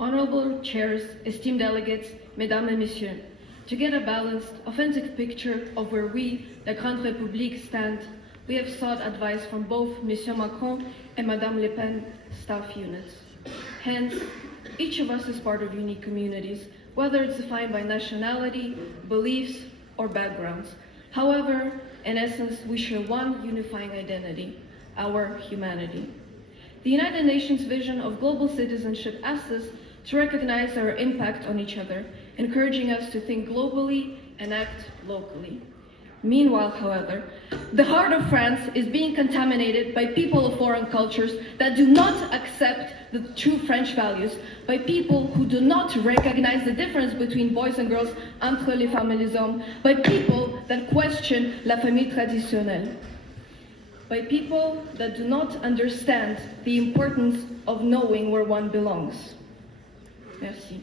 Honorable chairs, esteemed delegates, Mesdames et Messieurs, to get a balanced, authentic picture of where we, the Grande République, stand, we have sought advice from both M. Macron and Mme Le Pen staff units. Hence, each of us is part of unique communities, whether it's defined by nationality, beliefs, or backgrounds. However, in essence, we share one unifying identity, our humanity. The United Nations vision of global citizenship asks us to recognize our impact on each other, encouraging us to think globally and act locally. Meanwhile, however, the heart of France is being contaminated by people of foreign cultures that do not accept the true French values, by people who do not recognize the difference between boys and girls, entre les femmes et les hommes, by people that question la famille traditionnelle, by people that do not understand the importance of knowing where one belongs. Merci.